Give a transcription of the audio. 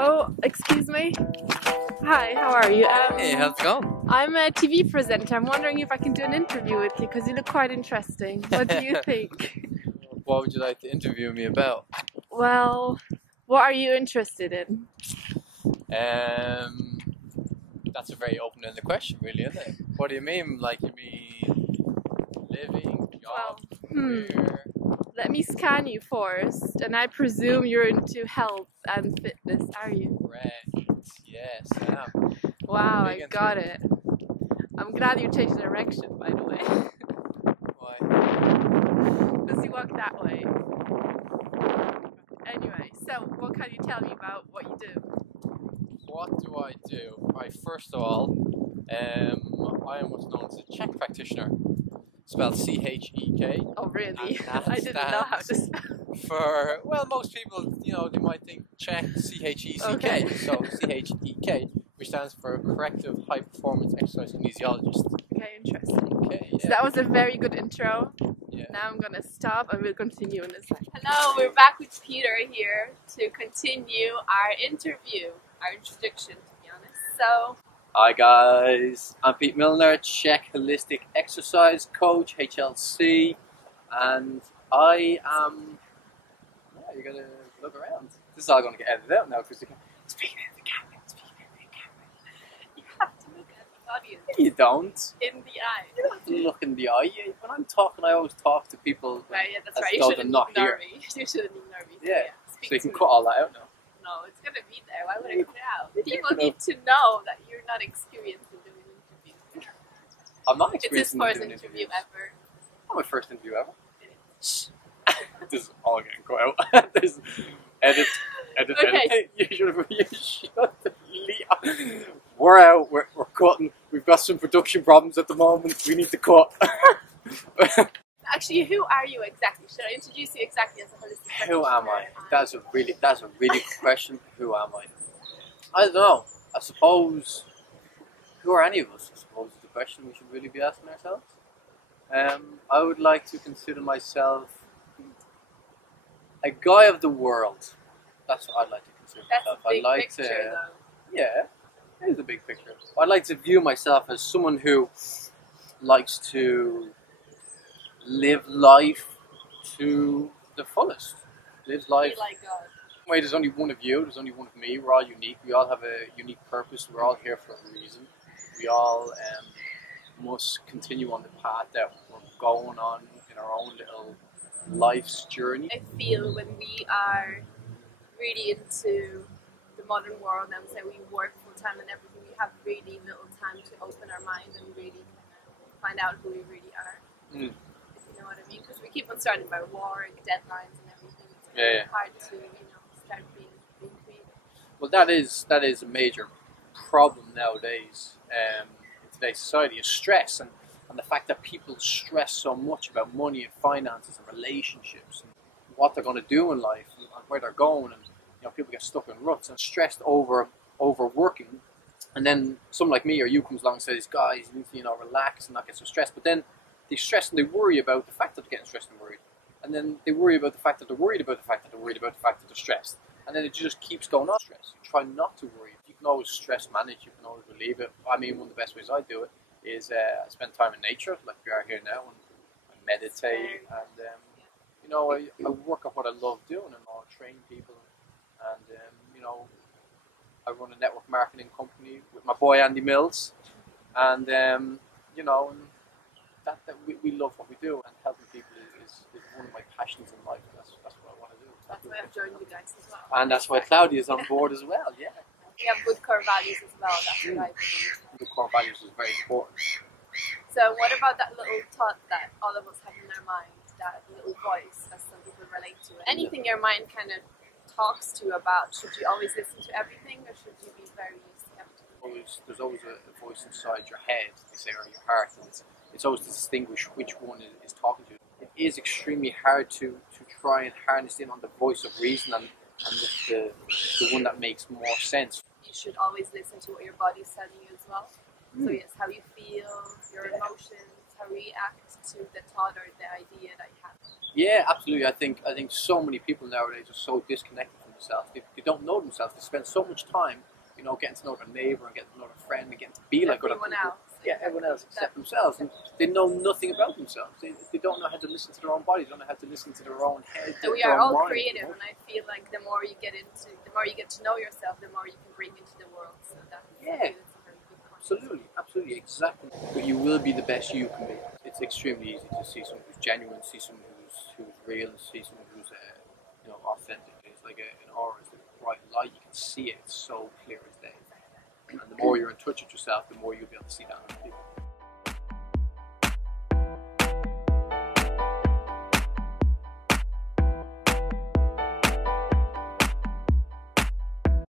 Oh, excuse me. Hi, how are you? Hey, how's it going? I'm a TV presenter. I'm wondering if I can do an interview with you because you look quite interesting. What do you think? What would you like to interview me about? Well, what are you interested in? That's a very open-ended question, really, isn't it? What do you mean? Like, you mean living, job, career? Let me scan you first, and I presume you're into health and fitness, are you? Correct. Yes, I am. Wow, Big I into got it. it. I'm glad you changed direction, by the way. Why? Because you walk that way. Anyway, so what can you tell me about what you do? What do I do? Right, first of all, I am what's known as a C.H.E.K practitioner. Spelled C.H.E.K. Oh, really? And that I didn't know how to stands spell. for, well, most people, you know, they might think C.H.E.K, C-H-E-C-K. Okay. So C.H.E.K, which stands for Corrective High Performance Exercise Kinesiologist. Okay, interesting. Okay, So that was a very good intro. Yeah. Now I'm gonna stop and we'll continue in a second. Hello, we're back with Peter here to continue our interview, our introduction, to be honest. So, Hi guys, I'm Pete Milner, C.H.E.K Holistic Exercise Coach, HLC, and I am, yeah, you're gonna look around. This is all gonna get edited out now because it's speaking in the camera, you have to look at the audience You don't. in the eye. You don't have to look in the eye. When I'm talking, I always talk to people Right, yeah, that's as right. You though shouldn't they're not ignore here. me. You shouldn't ignore me. Yeah. Speak So you to can me. cut all that out now. No, it's gonna be there. Why would I cut it out? You People can need to know that you're not experienced in doing interviews. I'm not It's his experienced in first doing interview interviews. ever. Not my first interview ever. This is all getting cut out. This edit. Okay. You should leave. We're out. We're cutting. We've got some production problems at the moment. We need to cut. Actually, who are you exactly? Should I introduce you exactly as a holistic Who am I? practitioner? That's a really good question. Who am I? I don't know. I suppose. Who are any of us? I suppose is the question we should really be asking ourselves. I would like to consider myself a guy of the world. That's what I'd like to consider That's myself. a big I'd like picture, to. though. Yeah, it is a big picture. I'd like to view myself as someone who likes to live life to the fullest. Lives life. Be like God. Wait, there's only one of you, there's only one of me. We're all unique. We all have a unique purpose. We're all here for a reason. We all must continue on the path that we're going on in our own little life's journey. I feel when we are really into the modern world and say we work full time and everything, we have really little time to open our mind and really find out who we really are. Mm. If you know what I mean? Because we keep on surrounded by work, deadlines, and everything. It's Yeah. hard to start being creative. Well, that is a major problem nowadays in today's society is stress and the fact that people stress so much about money and finances and relationships and what they're going to do in life and where they're going, and people get stuck in ruts and stressed over working, and then someone like me or you comes along and says, guys, you need to relax and not get so stressed, but then they stress and they worry about the fact that they're getting stressed and worried, and then they worry about the fact that they're worried about the fact that they're worried about the fact that they're stressed, and then it just keeps going on. Stress. You try not to worry. You can always stress manage. You can always relieve it. I mean, one of the best ways I do it is I spend time in nature, like we are here now, and I meditate, and I work at what I love doing, and I train people, and I run a network marketing company with my boy Andy Mills, and we love what we do, and helping people is one of my passions in life. That's what I want to do. That's why I've joined you guys as well. And that's why Claudia's on board as well. Yeah. We have good core values as well. That's what I believe. The core values is very important. So what about that little thought that all of us have in our mind, that little voice, as some people relate to it? Anything your mind kind of talks to you about, should you always listen to everything, or should you be very skeptical? There's always a voice inside your head, they say, or your heart, and it's always to distinguish which one is talking to you. It is extremely hard to try and harness in on the voice of reason and the one that makes more sense. You should always listen to what your body's telling you as well. So yes, how you feel, your emotions, how you react to the thought or the idea that you have. Yeah, absolutely. I think so many people nowadays are so disconnected from themselves. They don't know themselves. They spend so much time, getting to know their neighbour and getting to know their friend and getting to be like other Everyone people. else. Yeah, everyone else except themselves, and they know nothing about themselves. They don't know how to listen to their own body. They don't know how to listen to their own head. So we their are own all mind, creative, and I feel like the more you get to know yourself, the more you can bring into the world. So that's, Yeah. I feel it's a very good point. Absolutely, exactly. But you will be the best you can be. It's extremely easy to see someone who's genuine, see someone who's real, and see someone who's authentic. It's like an aura, it's like a bright light. You can see it. It's so clear as day. And the more you're in touch with yourself, the more you'll be able to see that in other people.